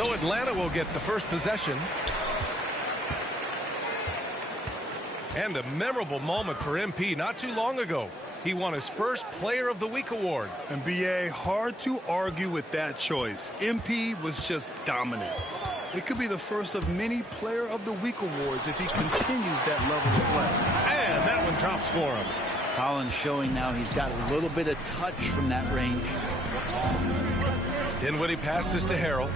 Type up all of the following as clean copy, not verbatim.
So Atlanta will get the first possession. And a memorable moment for MP not too long ago. He won his first Player of the Week award. And BA, hard to argue with that choice. MP was just dominant. It could be the first of many Player of the Week awards if he continues that level of play. And that one drops for him. Collins showing now he's got a little bit of touch from that range. Dinwiddie passes to Harrell.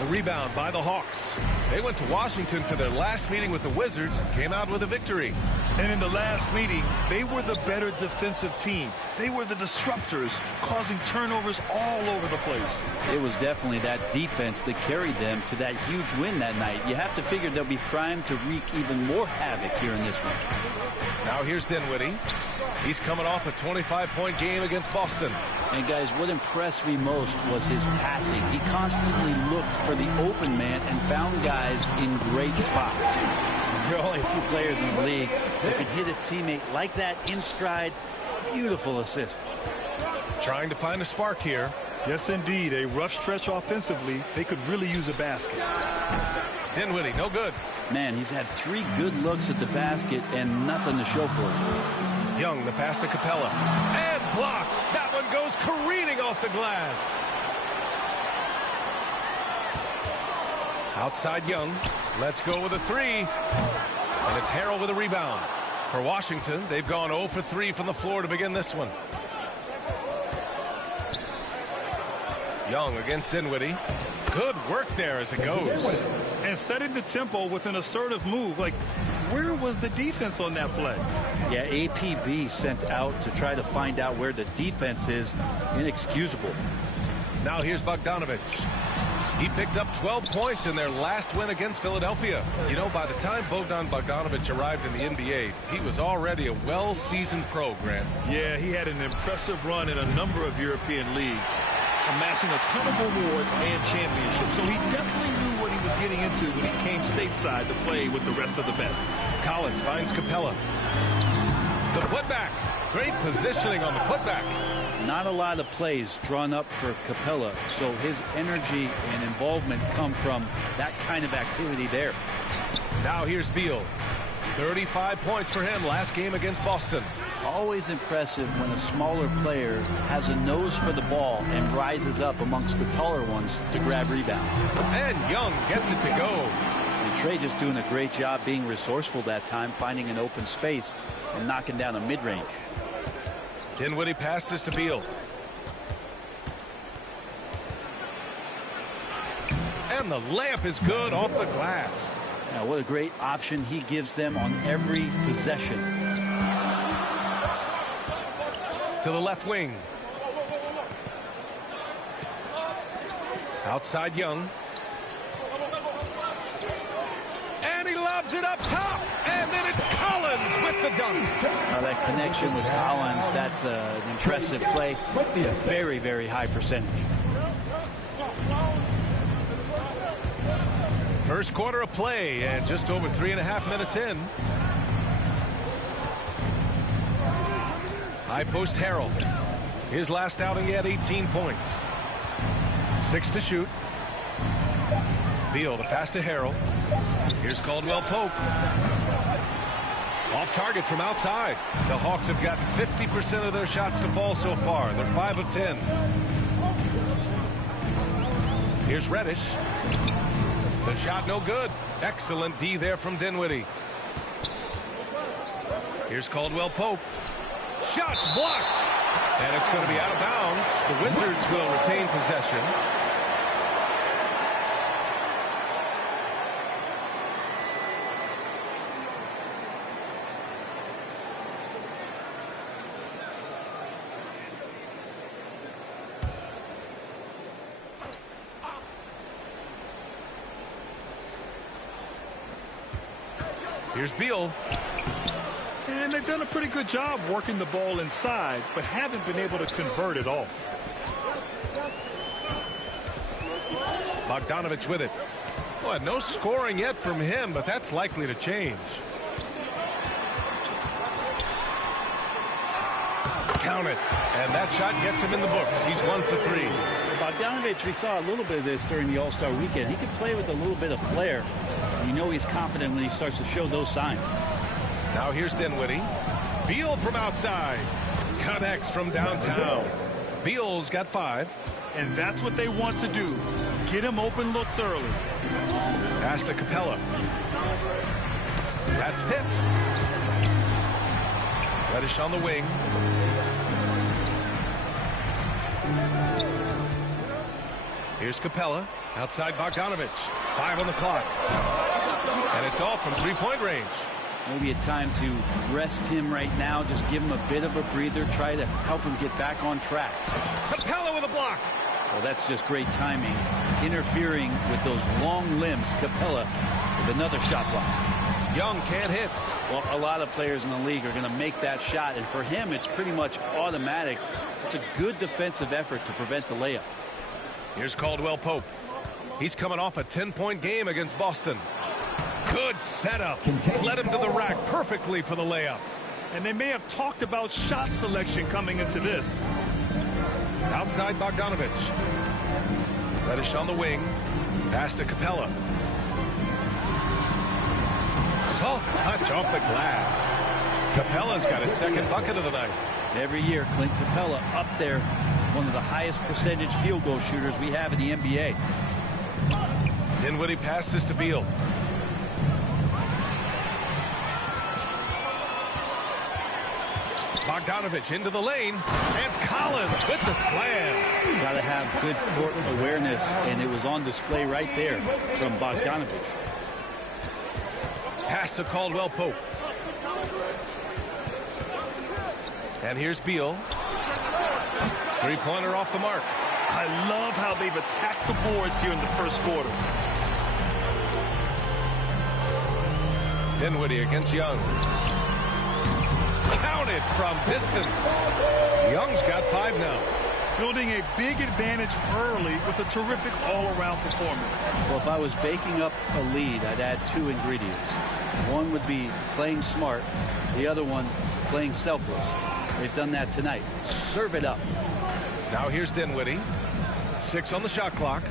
The rebound by the Hawks. They went to Washington for their last meeting with the Wizards, came out with a victory. And in the last meeting, they were the better defensive team. They were the disruptors, causing turnovers all over the place. It was definitely that defense that carried them to that huge win that night. You have to figure they'll be primed to wreak even more havoc here in this one. Now here's Dinwiddie. He's coming off a 25-point game against Boston. And guys, what impressed me most was his passing. He constantly looked for the open man and found guys in great spots. There are only a few players in the league that could hit a teammate like that in stride. Beautiful assist. Trying to find a spark here. Yes, indeed. A rough stretch offensively. They could really use a basket. Dinwiddie, no good. Man, he's had 3 good looks at the basket and nothing to show for it. Young, the pass to Capella. And blocked. That one goes careening off the glass. Outside Young. Let's go with a 3. And it's Harrell with a rebound. For Washington, they've gone 0 for 3 from the floor to begin this one. Young against Dinwiddie. Good work there as it goes. And setting the tempo with an assertive move. Like, where was the defense on that play? Yeah, APB sent out to try to find out where the defense is. Inexcusable. Now here's Bogdanovich. He picked up 12 points in their last win against Philadelphia. You know, by the time Bogdanovich arrived in the NBA, he was already a well-seasoned pro, Grant. Yeah, he had an impressive run in a number of European leagues, amassing a ton of awards and championships. So he definitely knew what he was getting into when he came stateside to play with the rest of the best. Collins finds Capella. The putback. Great positioning on the putback. Not a lot of plays drawn up for Capella, so his energy and involvement come from that kind of activity there. Now here's Beal. 35 points for him last game against Boston. Always impressive when a smaller player has a nose for the ball and rises up amongst the taller ones to grab rebounds. And Young gets it to go. And Trey just doing a great job being resourceful that time, finding an open space and knocking down a mid-range. Dinwiddie passes to Beal. And the layup is good off the glass. Now, what a great option he gives them on every possession. To the left wing. Outside Young. And he lobs it up top. And then it's Collins with the dunk. Now that connection with Collins, that's an impressive play. Very, very high percentage. First quarter of play and just over 3.5 minutes in. High post Harrell. His last outing he had 18 points. 6 to shoot. Beal the pass to Harrell. Here's Caldwell Pope. Off target from outside. The Hawks have gotten 50% of their shots to fall so far. They're 5 of 10. Here's Reddish. The shot no good. Excellent D there from Dinwiddie. Here's Caldwell Pope. Shots blocked. And it's going to be out of bounds. The Wizards will retain possession. Here's Beal. And they've done a pretty good job working the ball inside, but haven't been able to convert at all. Bogdanovich with it. Well, no scoring yet from him, but that's likely to change. Count it. And that shot gets him in the books. He's 1 for 3. Bogdanovich, we saw a little bit of this during the All-Star weekend. He can play with a little bit of flair. You know he's confident when he starts to show those signs. Now here's Dinwiddie. Beal from outside. Connects from downtown. Beal's got 5. And that's what they want to do. Get him open looks early. Pass to Capella. That's tipped. Reddish on the wing. Here's Capella. Outside Bogdanovich. 5 on the clock. And it's all from three-point range. Maybe a time to rest him right now. Just give him a bit of a breather. Try to help him get back on track. Capella with a block. Well, that's just great timing. Interfering with those long limbs. Capella with another shot block. Young can't hit. Well, a lot of players in the league are going to make that shot. And for him, it's pretty much automatic. It's a good defensive effort to prevent the layup. Here's Caldwell Pope. He's coming off a 10-point game against Boston. Good setup. Led him to the rack perfectly for the layup. And they may have talked about shot selection coming into this. Outside Bogdanovich. Reddish on the wing. Pass to Capella. Soft touch off the glass. Capella's got his second bucket of the night. Every year, Clint Capella up there. One of the highest percentage field goal shooters we have in the NBA. Dinwiddie passes to Beal. Bogdanovich into the lane, and Collins with the slam. Got to have good court awareness, and it was on display right there from Bogdanovich. Pass to Caldwell Pope. And here's Beal. Three-pointer off the mark. I love how they've attacked the boards here in the first quarter. Dinwiddie against Young. Counted from distance. Young's got 5 now. Building a big advantage early with a terrific all-around performance. Well, if I was baking up a lead, I'd add 2 ingredients. One would be playing smart. The other one, playing selfless. They've done that tonight. Serve it up. Now here's Dinwiddie. 6 on the shot clock.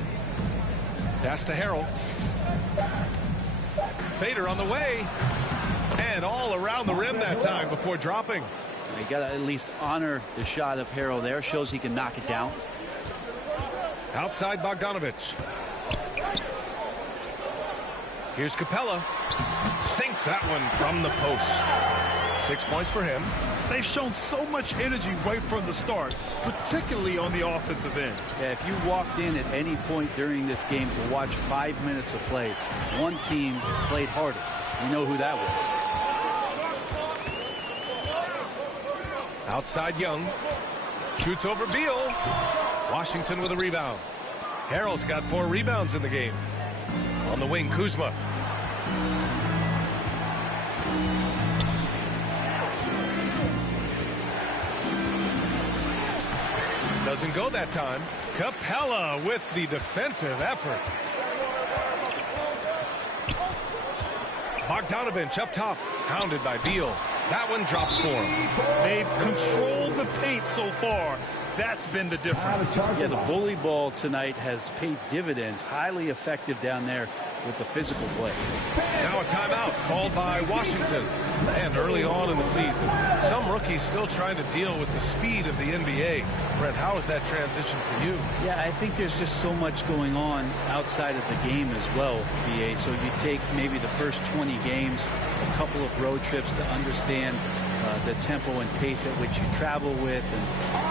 Pass to Harrell. Fader on the way. And all around the rim that time before dropping. You got to at least honor the shot of Harrell there. Shows he can knock it down. Outside Bogdanovich. Here's Capella. Sinks that one from the post. 6 points for him. They've shown so much energy right from the start, particularly on the offensive end. Yeah, if you walked in at any point during this game to watch 5 minutes of play, one team played harder. You know who that was. Outside Young. Shoots over Beal. Washington with a rebound. Harrell's got 4 rebounds in the game. On the wing, Kuzma. Doesn't go that time. Capella with the defensive effort. Bogdanovich up top. Hounded by Beal. That one drops for him. They've controlled the paint so far. That's been the difference. Yeah, the bully ball tonight has paid dividends. Highly effective down there with the physical play. Now a timeout called by Washington. And early on in the season, some rookies still trying to deal with the speed of the NBA. Brent, how is that transition for you? Yeah, I think there's just so much going on outside of the game as well, BA. So you take maybe the first 20 games, a couple of road trips to understand the tempo and pace at which you travel with, and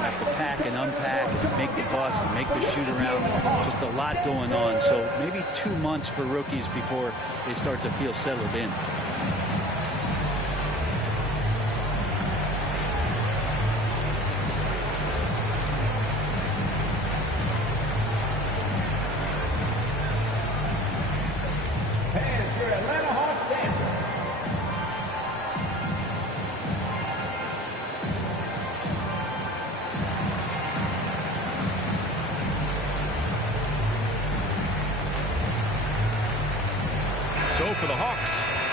have to pack and unpack and make the bus and make the shoot around. Just a lot going on. So maybe 2 months for rookies before they start to feel settled in. So for the Hawks,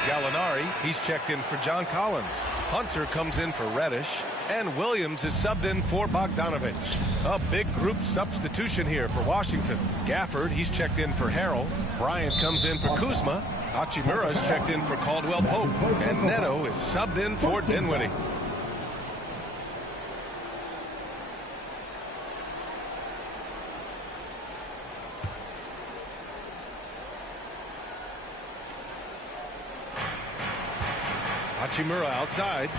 Gallinari, he's checked in for John Collins. Hunter comes in for Reddish. And Williams is subbed in for Bogdanovich. A big group substitution here for Washington. Gafford, he's checked in for Harrell. Bryant comes in for Kuzma. Hachimura is checked in for Caldwell Pope. And Neto is subbed in for Dinwiddie. Hachimura outside.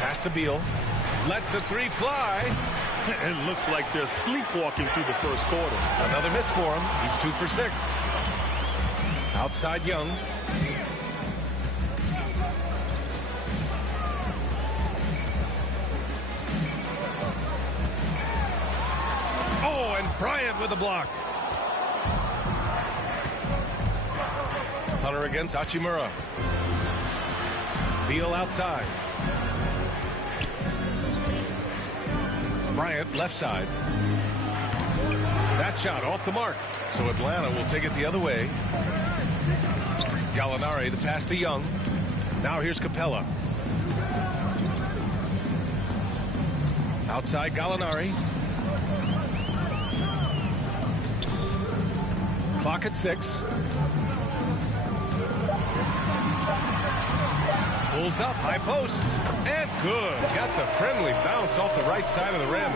Pass to Beal. Lets the three fly. It looks like they're sleepwalking through the first quarter. Another miss for him. He's 2 for 6. Outside Young. Oh, and Bryant with a block. Hunter against Hachimura. Beal outside. Bryant left side. That shot off the mark. So Atlanta will take it the other way. Gallinari, the pass to Young. Now here's Capella. Outside Gallinari. Clock at 6. Pulls up, high post, and good. Got the friendly bounce off the right side of the rim.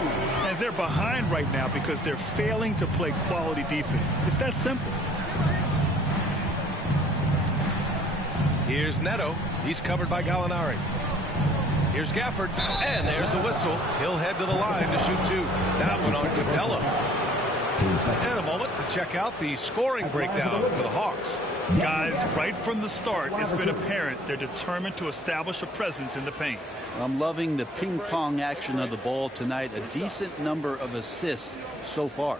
And they're behind right now because they're failing to play quality defense. It's that simple. Here's Neto. He's covered by Gallinari. Here's Gafford, and there's a whistle. He'll head to the line to shoot 2. That one on Capella. And a moment to check out the scoring breakdown for the Hawks. Guys, right from the start, it's been apparent they're determined to establish a presence in the paint. I'm loving the ping-pong action of the ball tonight. A decent number of assists so far.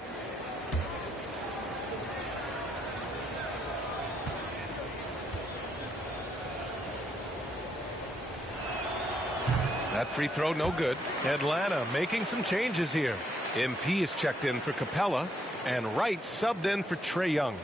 That free throw no good. Atlanta making some changes here. MP is checked in for Capella, and Wright subbed in for Trae Young.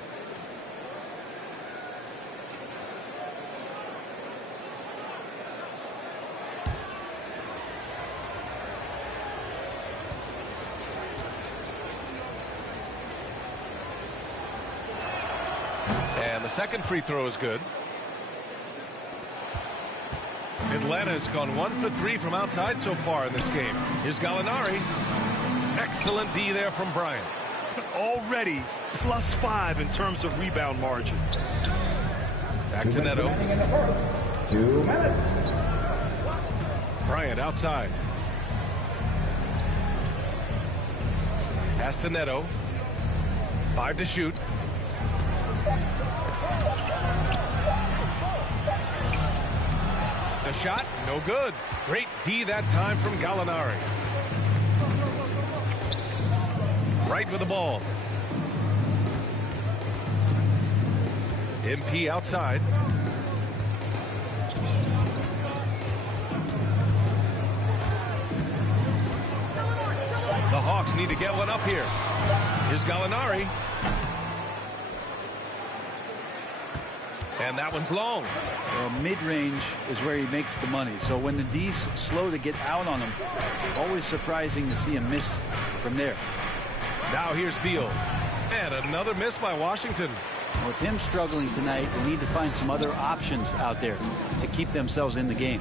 And the second free throw is good. Atlanta has gone 1 for 3 from outside so far in this game. Here's Gallinari. Excellent D there from Bryant. Already +5 in terms of rebound margin. Back to Neto. 2 minutes. Bryant outside. Pass to Neto. 5 to shoot. A shot, no good. Great D that time from Gallinari. Right with the ball. MP outside. The Hawks need to get one up here. Here's Gallinari. And that one's long. Well, mid-range is where he makes the money. So when the D's slow to get out on him, always surprising to see him miss from there. Now here's Beal. And another miss by Washington. With him struggling tonight, they need to find some other options out there to keep themselves in the game.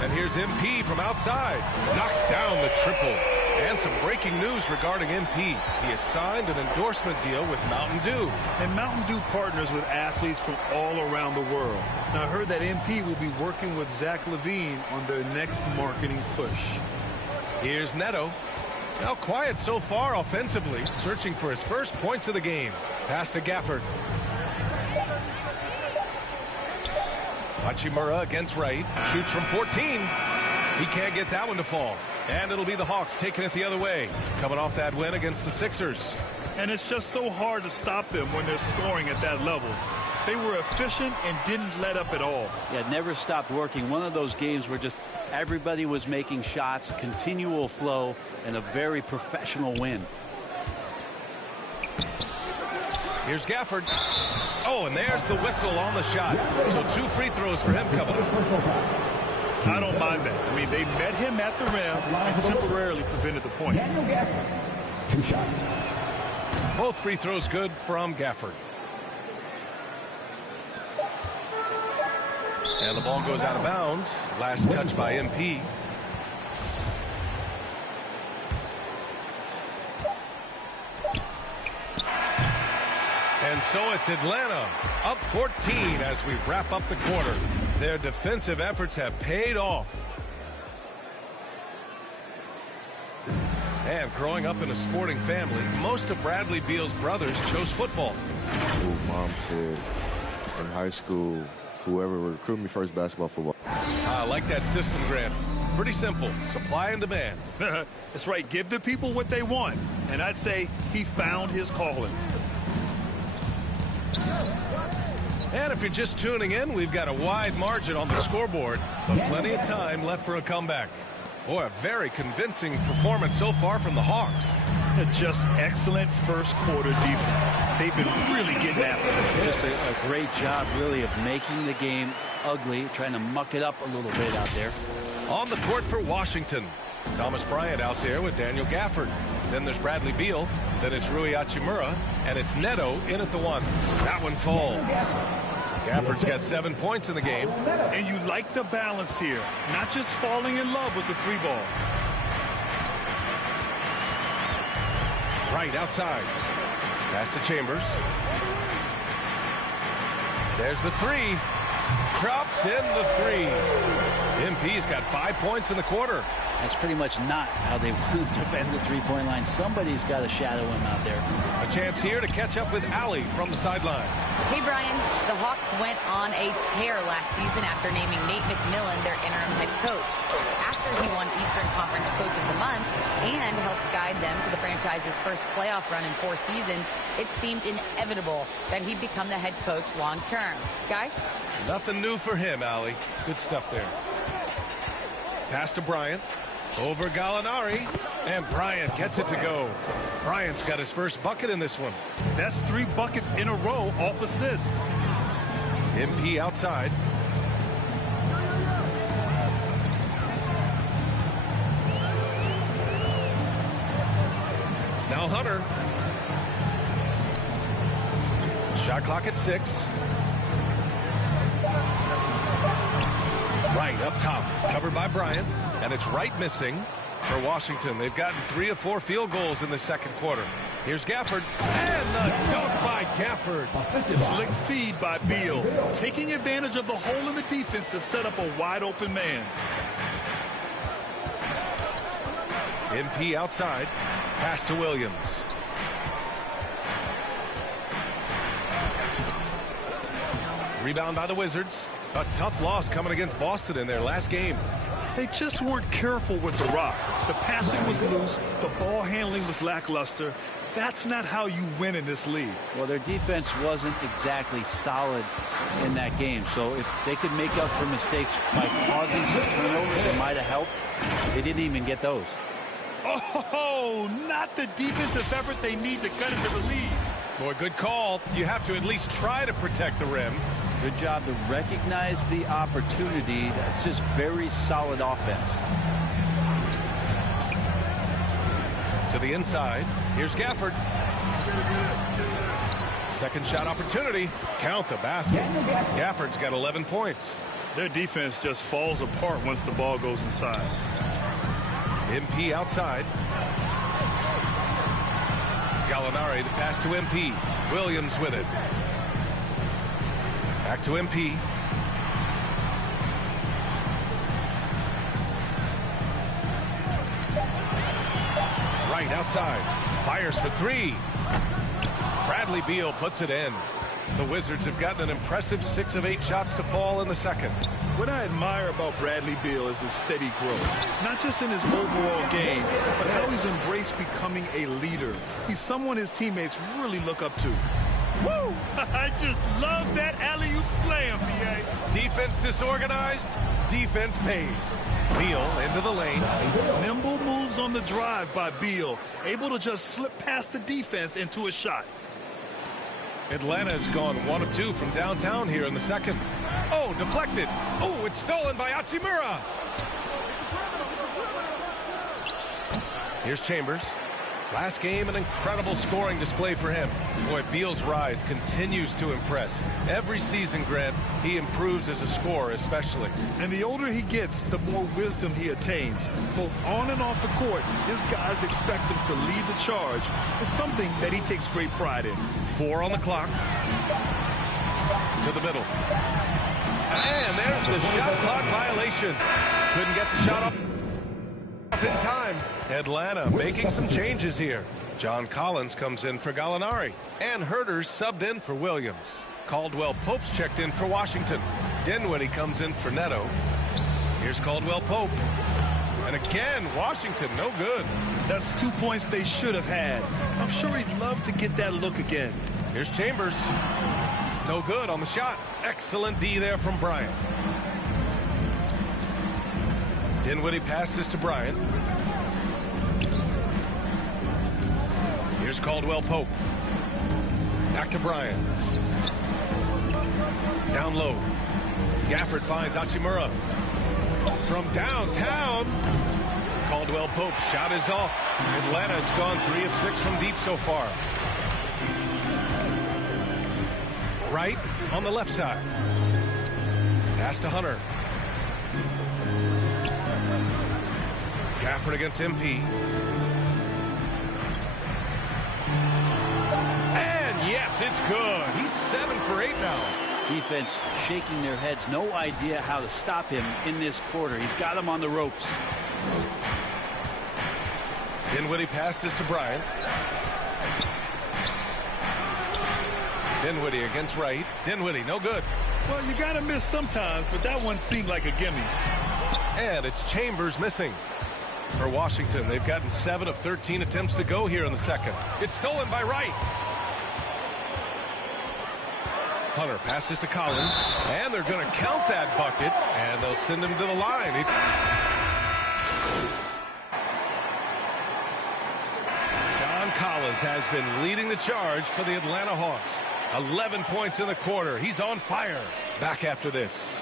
And here's MP from outside. Knocks down the triple. And some breaking news regarding MP. He has signed an endorsement deal with Mountain Dew. And Mountain Dew partners with athletes from all around the world. Now, I heard that MP will be working with Zach LaVine on their next marketing push. Here's Neto. Now quiet so far offensively, searching for his first points of the game. Pass to Gafford. Hachimura against Wright. Shoots from 14. He can't get that one to fall. And it'll be the Hawks taking it the other way. Coming off that win against the Sixers. And it's just so hard to stop them when they're scoring at that level. They were efficient and didn't let up at all. Yeah, never stopped working. One of those games where just everybody was making shots, continual flow, and a very professional win. Here's Gafford. Oh, and there's the whistle on the shot. So 2 free throws for him coming up. I don't mind that. I mean, they met him at the rim and temporarily prevented the points. 2 shots. Both free throws good from Gafford. And the ball goes out of bounds. Last touch by MP. And so it's Atlanta up 14 as we wrap up the quarter. Their defensive efforts have paid off. And growing up in a sporting family, most of Bradley Beal's brothers chose football. Mom said in high school, whoever would recruit me first, basketball, football. I like that system, Grant. Pretty simple. Supply and demand. That's right. Give the people what they want. And I'd say he found his calling. And if you're just tuning in, we've got a wide margin on the scoreboard, but plenty of time left for a comeback. Boy, a very convincing performance so far from the Hawks. Just excellent first quarter defense. They've been really getting after it. Just a great job, really, of making the game ugly, trying to muck it up a little bit out there. On the court for Washington, Thomas Bryant out there with Daniel Gafford. Then there's Bradley Beal. Then it's Rui Hachimura. And it's Neto in at the 1. That one falls. Gafford's got 7 points in the game. And you like the balance here. Not just falling in love with the 3-ball. Right outside. Pass to Chambers. There's the 3. Drops in the 3. MP's got 5 points in the quarter. That's pretty much not how they want to defend the 3-point line. Somebody's got to shadow him out there. A chance here to catch up with Allie from the sideline. Hey, Brian. The Hawks went on a tear last season after naming Nate McMillan their interim head coach. After he won Eastern Conference Coach of the Month and helped guide them to the franchise's first playoff run in 4 seasons, it seemed inevitable that he'd become the head coach long term. Guys? Nothing new for him, Allie. Good stuff there. Pass to Bryant. Over Gallinari. And Bryant gets it to go. Bryant's got his first bucket in this one. That's 3 buckets in a row off assist. MP outside. Now Hunter. Shot clock at 6. Right up top, covered by Bryant, and it's right missing for Washington. They've gotten 3 of 4 field goals in the second quarter. Here's Gafford, and the dunk by Gafford. Slick feed by Beal, taking advantage of the hole in the defense to set up a wide open man. MP outside, pass to Williams. Rebound by the Wizards. A tough loss coming against Boston in their last game. They just weren't careful with the rock. The passing was loose. The ball handling was lackluster. That's not how you win in this league. Well, their defense wasn't exactly solid in that game. So if they could make up for mistakes by causing some turnovers, it might have helped. They didn't even get those. Oh, not the defensive effort they need to cut into the lead. Boy, good call. You have to at least try to protect the rim. Good job to recognize the opportunity. That's just very solid offense. To the inside. Here's Gafford. Second shot opportunity. Count the basket. Gafford's got 11 points. Their defense just falls apart once the ball goes inside. MP outside. Gallinari, the pass to MP. Williams with it. Back to MP. Right outside. Fires for 3. Bradley Beal puts it in. The Wizards have gotten an impressive 6 of 8 shots to fall in the second. What I admire about Bradley Beal is his steady growth. Not just in his overall game, but how he's embraced becoming a leader. He's someone his teammates really look up to. Woo! I just love that alley-oop slam, B.A. Defense disorganized. Defense pays. Beal into the lane. Nimble moves on the drive by Beal. Able to just slip past the defense into a shot. Atlanta's gone 1 of 2 from downtown here in the second. Oh, deflected. Oh, it's stolen by Hachimura. Here's Chambers. Last game, an incredible scoring display for him. Boy, Beal's rise continues to impress. Every season, Grant, he improves as a scorer especially. And the older he gets, the more wisdom he attains. Both on and off the court, his guys expect him to lead the charge. It's something that he takes great pride in. 4 on the clock. To the middle. And there's the shot clock violation. Couldn't get the shot up in time. Atlanta making some changes here. John Collins comes in for Gallinari. And Herter's subbed in for Williams. Caldwell Pope's checked in for Washington. Dinwiddie comes in for Neto. Here's Caldwell Pope. And again, Washington, no good. That's 2 points they should have had. I'm sure he'd love to get that look again. Here's Chambers. No good on the shot. Excellent D there from Bryant. Dinwiddie passes to Bryant. Here's Caldwell Pope. Back to Bryant. Down low. Gafford finds Hachimura. From downtown. Caldwell Pope's shot is off. Atlanta's gone 3 of 6 from deep so far. Right on the left side. Pass to Hunter. Gafford against MP. And yes, it's good. He's 7 for 8 now. Defense shaking their heads. No idea how to stop him in this quarter. He's got him on the ropes. Dinwiddie passes to Bryant. Dinwiddie against Wright. Dinwiddie, no good. Well, you got to miss sometimes, but that one seemed like a gimme. And it's Chambers missing. For Washington, they've gotten 7 of 13 attempts to go here in the second. It's stolen by Wright. Hunter passes to Collins, and they're going to count that bucket, and they'll send him to the line. John Collins has been leading the charge for the Atlanta Hawks. 11 points in the quarter. He's on fire. Back after this.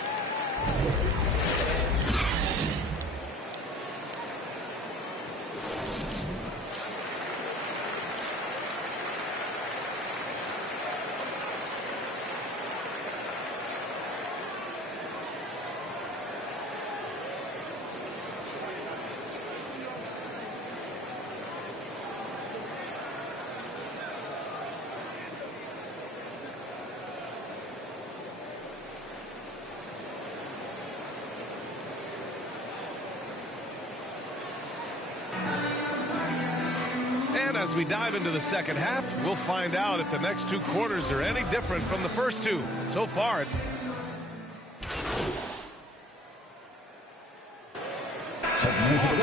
And as we dive into the second half, we'll find out if the next 2 quarters are any different from the first 2. So far,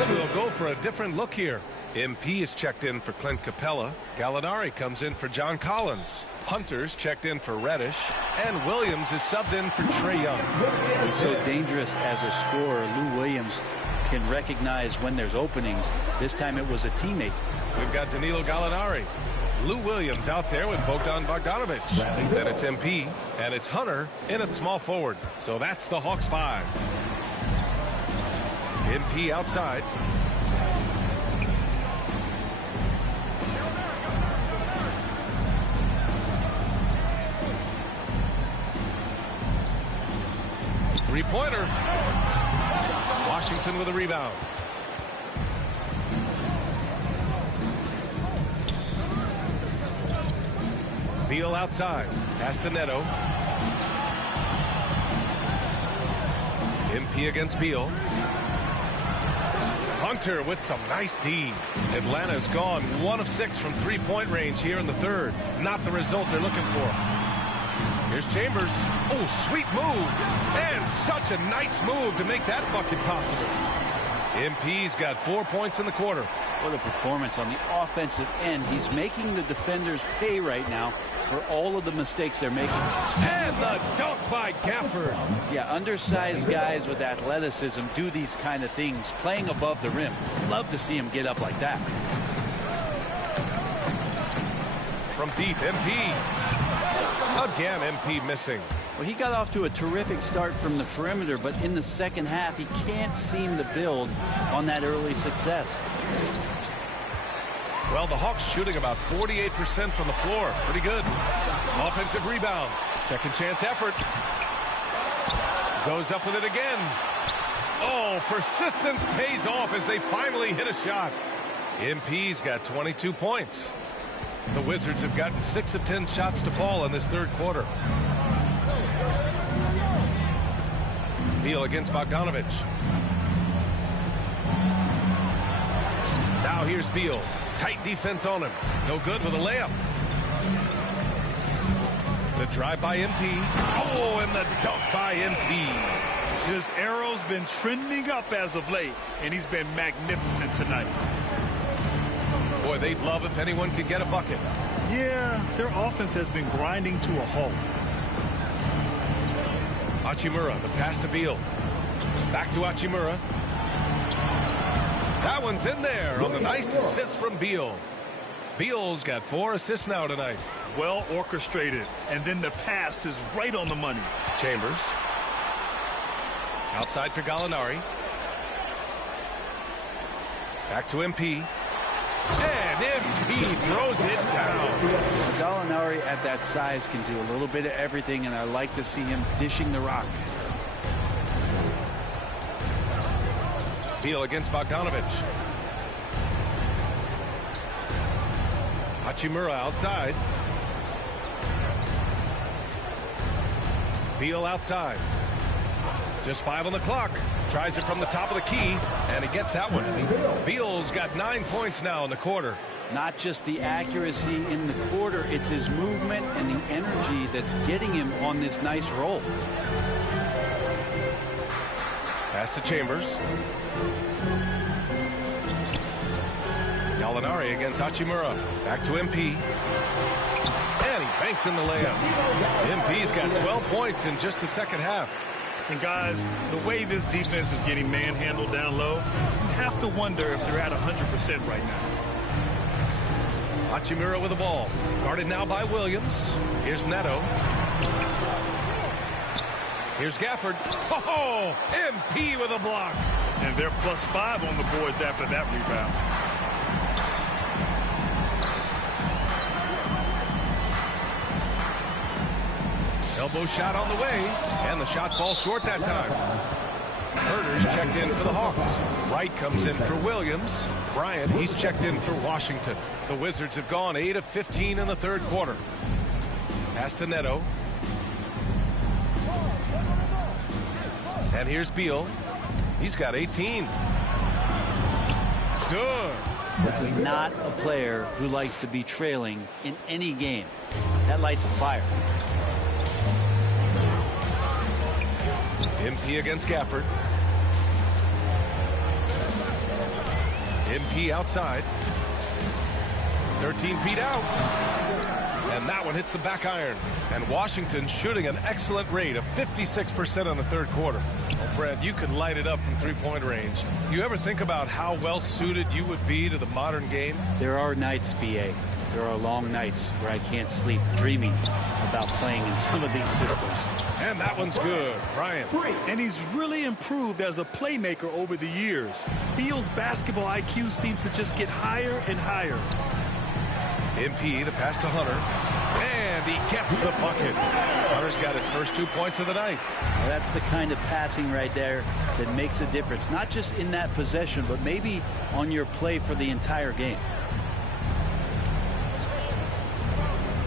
we'll go for a different look here. MP is checked in for Clint Capella. Gallinari comes in for John Collins. Hunter's checked in for Reddish. And Williams is subbed in for Trae Young. He's so dangerous as a scorer. Lou Williams can recognize when there's openings. This time it was a teammate. We've got Danilo Gallinari. Lou Williams out there with Bogdan Bogdanovic. Then it's MP, and it's Hunter in at small forward. So that's the Hawks 5. MP outside. Three-pointer. Washington with a rebound. Beal outside. Pass to Neto. MP against Beal. Hunter with some nice D. Atlanta's gone 1 of 6 from three-point range here in the third. Not the result they're looking for. Here's Chambers. Oh, sweet move. And such a nice move to make that bucket possible. MP's got 4 points in the quarter. What a performance on the offensive end. He's making the defenders pay right now for all of the mistakes they're making. And the dunk by Gafford. Yeah, undersized guys with athleticism do these kind of things, playing above the rim. Love to see him get up like that. From deep, MP. Again, MP missing. Well, he got off to a terrific start from the perimeter, but in the second half, he can't seem to build on that early success. Well, the Hawks shooting about 48% from the floor. Pretty good. Offensive rebound. Second chance effort. Goes up with it again. Oh, persistence pays off as they finally hit a shot. MP's got 22 points. The Wizards have gotten 6 of 10 shots to fall in this third quarter. Beal against Bogdanovic. Now here's Beal. Tight defense on him. No good with a layup. The drive by MP. Oh, and the dunk by MP. His arrow's been trending up as of late, and he's been magnificent tonight. Boy, they'd love if anyone could get a bucket. Yeah, their offense has been grinding to a halt. Hachimura, the pass to Beal. Back to Hachimura. That one's in there on the nice assist from Beal. Beal's got 4 assists now tonight. Well orchestrated, and then the pass is right on the money. Chambers. Outside for Gallinari. Back to MP. And MP throws it down. Gallinari at that size can do a little bit of everything, and I like to see him dishing the rock. Beal against Bogdanovic. Hachimura outside. Beal outside. Just 5 on the clock. Tries it from the top of the key, and he gets that one. Beal's got 9 points now in the quarter. Not just the accuracy in the quarter, it's his movement and the energy that's getting him on this nice roll. Pass to Chambers. Gallinari against Hachimura. Back to MP. And he banks in the layup. MP's got 12 points in just the second half. And guys, the way this defense is getting manhandled down low, you have to wonder if they're at 100% right now. Hachimura with the ball. Guarded now by Williams. Here's Neto. Here's Gafford. Oh, MP with a block. And they're +5 on the boards after that rebound. Elbow shot on the way, and the shot falls short that time. Herder's checked in for the Hawks. Wright comes in for Williams. Bryant, he's checked in for Washington. The Wizards have gone 8 of 15 in the third quarter. Pass to Neto. And here's Beal. He's got 18. Good. This is not a player who likes to be trailing in any game. That lights a fire. MP against Gafford. MP outside. 13 feet out. And that one hits the back iron. And Washington shooting an excellent rate of 56% in the third quarter. Well, Brent, you could light it up from three-point range. You ever think about how well suited you would be to the modern game? There are nights, B.A. There are long nights where I can't sleep dreaming about playing in some of these systems. And that one's good. Bryant. And he's really improved as a playmaker over the years. Beal's basketball IQ seems to just get higher and higher. MP, the pass to Hunter. And he gets the bucket. Hunter's got his first 2 points of the night. Well, that's the kind of passing right there that makes a difference. Not just in that possession, but maybe on your play for the entire game.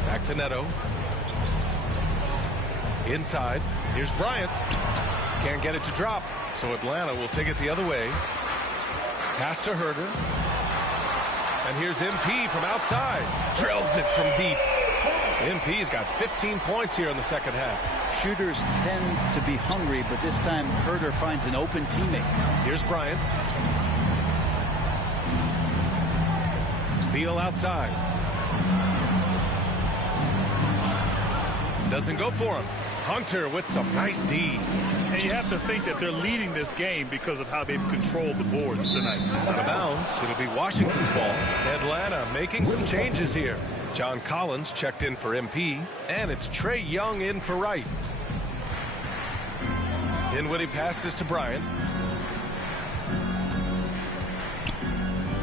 Back to Neto. Inside. Here's Bryant. Can't get it to drop, so Atlanta will take it the other way. Pass to Herder. And here's MP from outside. Drills it from deep. MP's got 15 points here in the second half. Shooters tend to be hungry, but this time Herder finds an open teammate. Here's Bryant. Beal outside. Doesn't go for him. Hunter with some nice D. And you have to think that they're leading this game because of how they've controlled the boards tonight. Out of bounds. It'll be Washington's ball. Atlanta making some changes here. John Collins checked in for MP, and it's Trey Young in for right. Dinwiddie passes to Bryant.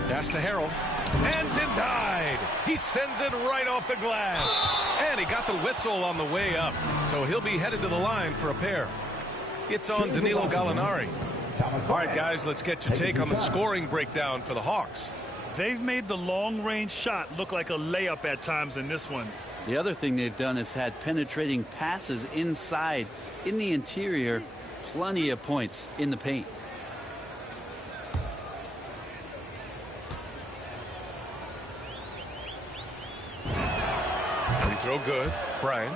Pass to Harrell. And denied. He sends it right off the glass. And he got the whistle on the way up. So he'll be headed to the line for a pair. It's on Danilo Gallinari. All right, guys, let's get your take on the scoring breakdown for the Hawks. They've made the long-range shot look like a layup at times in this one. The other thing they've done is had penetrating passes inside, in the interior, plenty of points in the paint. Free throw good. Bryant.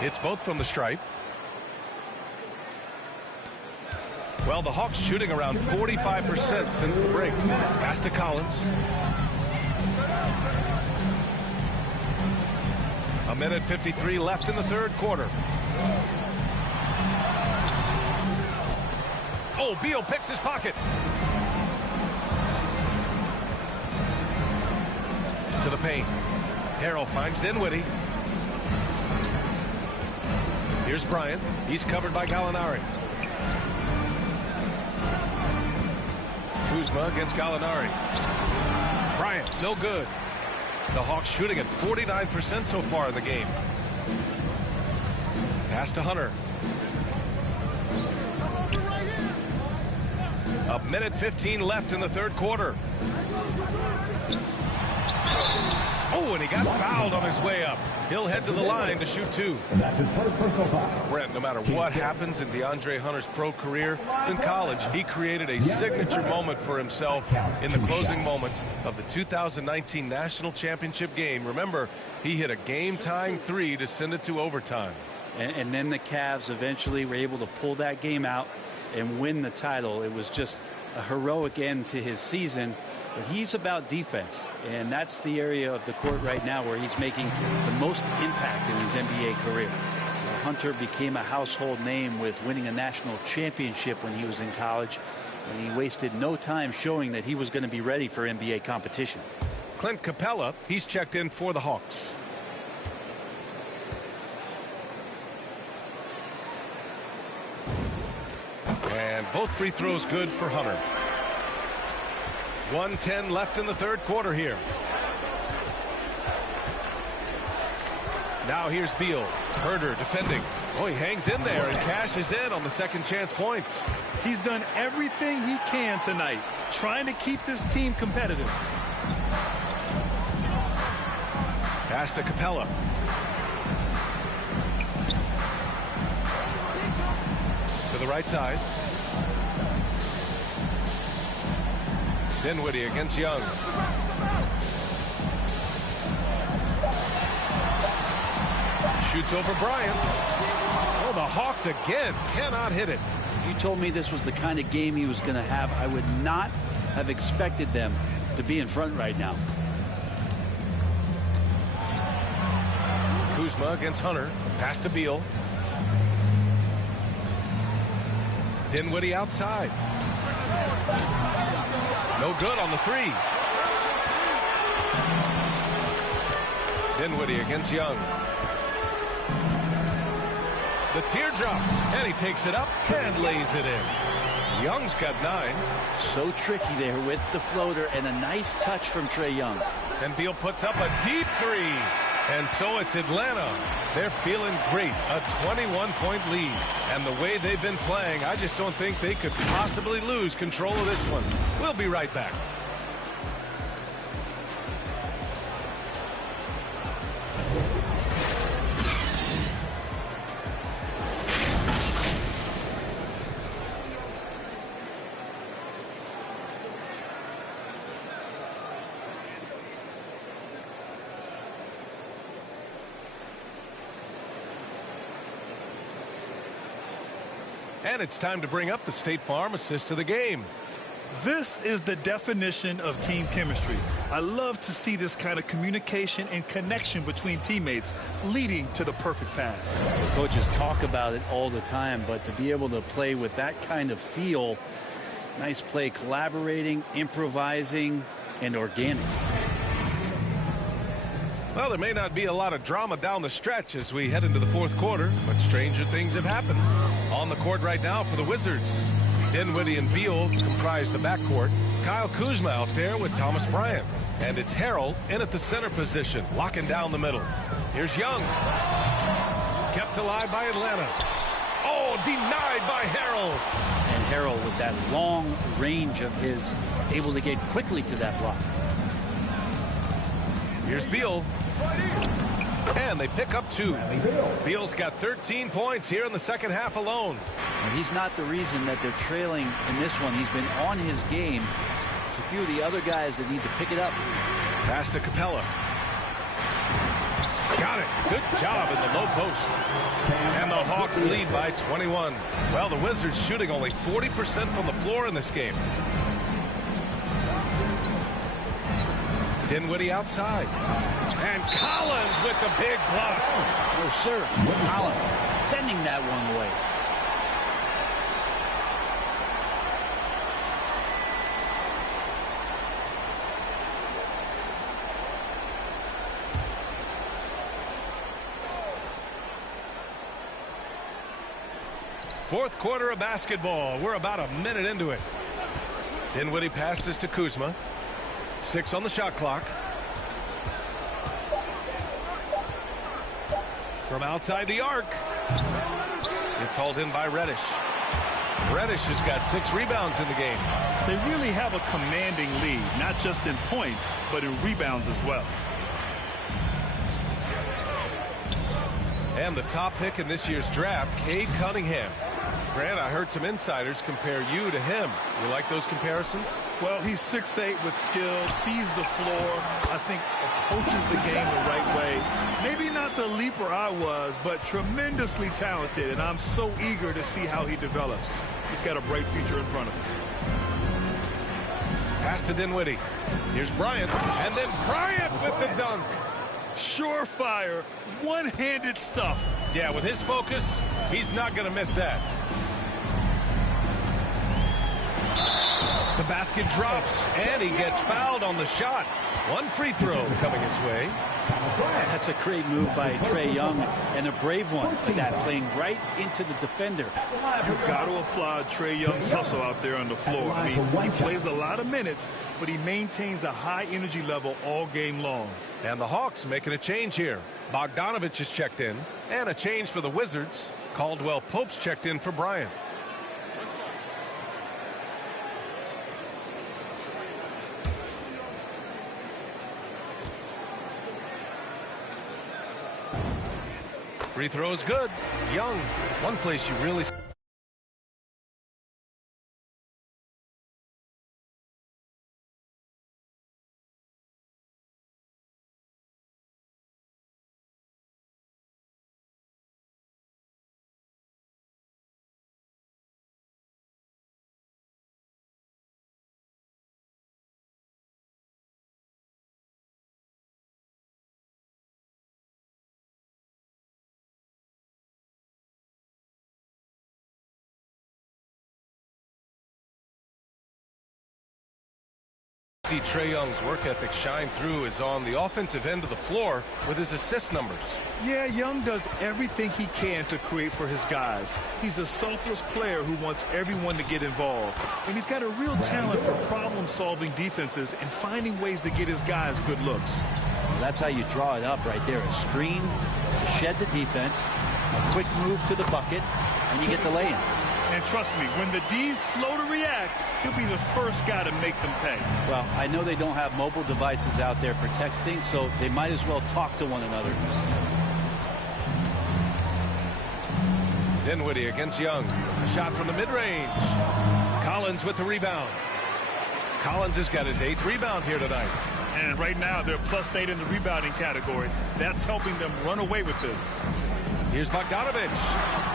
It's both from the stripe. Well, the Hawks shooting around 45% since the break. Pass to Collins. A minute 53 left in the third quarter. Oh, Beal picks his pocket. To the paint. Harrell finds Dinwiddie. Here's Bryant. He's covered by Gallinari. Kuzma against Gallinari. Bryant, no good. The Hawks shooting at 49% so far in the game. Pass to Hunter. A minute 15 left in the third quarter. Oh, and he got fouled on his way up. He'll head to the line to shoot two. And that's his first personal foul. Brent, no matter what happens in DeAndre Hunter's pro career, in college, he created a signature moment for himself in the closing moments of the 2019 National Championship game. Remember, he hit a game-tying three to send it to overtime. And then the Cavs eventually were able to pull that game out and win the title. It was just a heroic end to his season. But he's about defense, and that's the area of the court right now where he's making the most impact in his NBA career. Hunter became a household name with winning a national championship when he was in college, and he wasted no time showing that he was going to be ready for NBA competition. Clint Capella, he's checked in for the Hawks. And both free throws good for Hunter. 1:10 left in the third quarter here. Now here's Beal. Herder defending. Oh, he hangs in there and cashes in on the second chance points. He's done everything he can tonight, trying to keep this team competitive. Pass to Capella. To the right side. Dinwiddie against Young. Shoots over Bryant. Oh, the Hawks again cannot hit it. If you told me this was the kind of game he was going to have, I would not have expected them to be in front right now. Kuzma against Hunter. Pass to Beal. Dinwiddie outside. No good on the three. Dinwiddie against Young. The teardrop. And he takes it up and lays it in. Young's got 9. So tricky there with the floater and a nice touch from Trey Young. And Beal puts up a deep three. And so it's Atlanta. They're feeling great. A 21-point lead. And the way they've been playing, I just don't think they could possibly lose control of this one. We'll be right back. And it's time to bring up the State Farm assist to the game. This is the definition of team chemistry. I love to see this kind of communication and connection between teammates leading to the perfect pass. The coaches talk about it all the time, but to be able to play with that kind of feel, nice play, collaborating, improvising, and organic. Well, there may not be a lot of drama down the stretch as we head into the fourth quarter, but stranger things have happened. On the court right now for the Wizards, Dinwiddie and Beal comprise the backcourt. Kyle Kuzma out there with Thomas Bryant. And it's Harrell in at the center position, locking down the middle. Here's Young. Kept alive by Atlanta. Oh, denied by Harrell. And Harrell, with that long range of his, able to get quickly to that block. Here's Beal. And they pick up 2. Beal's got 13 points here in the second half alone. And he's not the reason that they're trailing in this one. He's been on his game. It's a few of the other guys that need to pick it up. Pass to Capella. Got it. Good job in the low post. And the Hawks lead by 21. Well, the Wizards shooting only 40% from the floor in this game. Dinwiddie outside. And Collins with the big block. Oh, sir. Collins sending that one away. Fourth quarter of basketball. We're about a minute into it. Dinwiddie passes to Kuzma. 6 on the shot clock. From outside the arc. It's hauled in by Reddish. Reddish has got 6 rebounds in the game. They really have a commanding lead, not just in points, but in rebounds as well. And the top pick in this year's draft, Cade Cunningham. Grant, I heard some insiders compare you to him. You like those comparisons? Well, he's 6'8" with skill, sees the floor, I think approaches the game the right way. Maybe not the leaper I was, but tremendously talented, and I'm so eager to see how he develops. He's got a bright future in front of him. Pass to Dinwiddie. Here's Bryant, and then Bryant with the dunk. Surefire, one-handed stuff. Yeah, with his focus, he's not going to miss that. The basket drops, and he gets fouled on the shot. One free throw coming his way. That's a great move by Trae Young, and a brave one for that, playing right into the defender. You've got to applaud Trae Young's hustle out there on the floor. I mean, he plays a lot of minutes, but he maintains a high energy level all game long. And the Hawks making a change here. Bogdanovich is checked in, and a change for the Wizards. Caldwell Pope's checked in for Bryant. Free throw is good. Young, one place you really... See Trae Young's work ethic shine through is on the offensive end of the floor with his assist numbers. Yeah, Young does everything he can to create for his guys. He's a selfless player who wants everyone to get involved. And he's got a real talent for problem-solving defenses and finding ways to get his guys good looks. Well, that's how you draw it up right there. A screen to shed the defense, a quick move to the bucket, and you get the lay-in. And trust me, when the D's slow to react, he'll be the first guy to make them pay. Well, I know they don't have mobile devices out there for texting, so they might as well talk to one another. Dinwiddie against Young. A shot from the mid-range. Collins with the rebound. Collins has got his 8th rebound here tonight. And right now, they're +8 in the rebounding category. That's helping them run away with this. Here's Bogdanovich.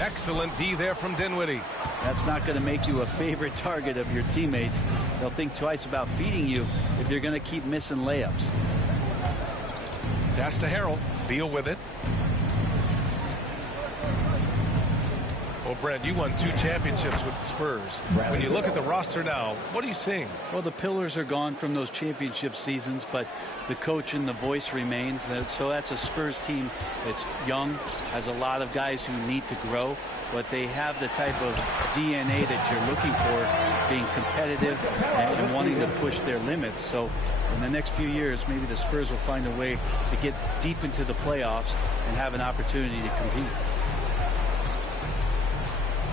Excellent D there from Dinwiddie. That's not going to make you a favorite target of your teammates. They'll think twice about feeding you if you're going to keep missing layups. Pass to Harrell. Beal with it. Well, Brent, you won 2 championships with the Spurs. When you look at the roster now, what are you seeing? Well, the pillars are gone from those championship seasons, but the coach and the voice remains. So that's a Spurs team that's young, has a lot of guys who need to grow, but they have the type of DNA that you're looking for, being competitive and wanting to push their limits. So in the next few years, maybe the Spurs will find a way to get deep into the playoffs and have an opportunity to compete.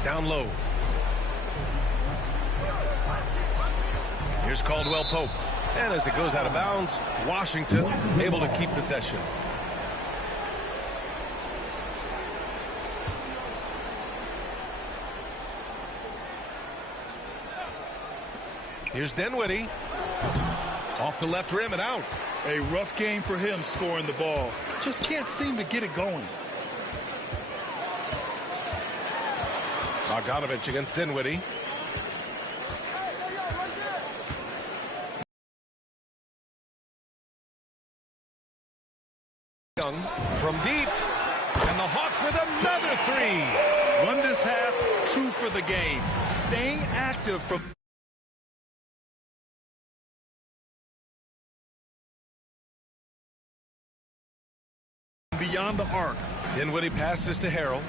Down low. Here's Caldwell Pope. And as it goes out of bounds, Washington able to keep possession. Here's Dinwiddie. Off the left rim and out. A rough game for him scoring the ball. Just can't seem to get it going. Bogdanovich against Dinwiddie. Young from deep. And the Hawks with another 3. Won this half, 2 for the game. Staying active from beyond the arc. Dinwiddie passes to Harrell.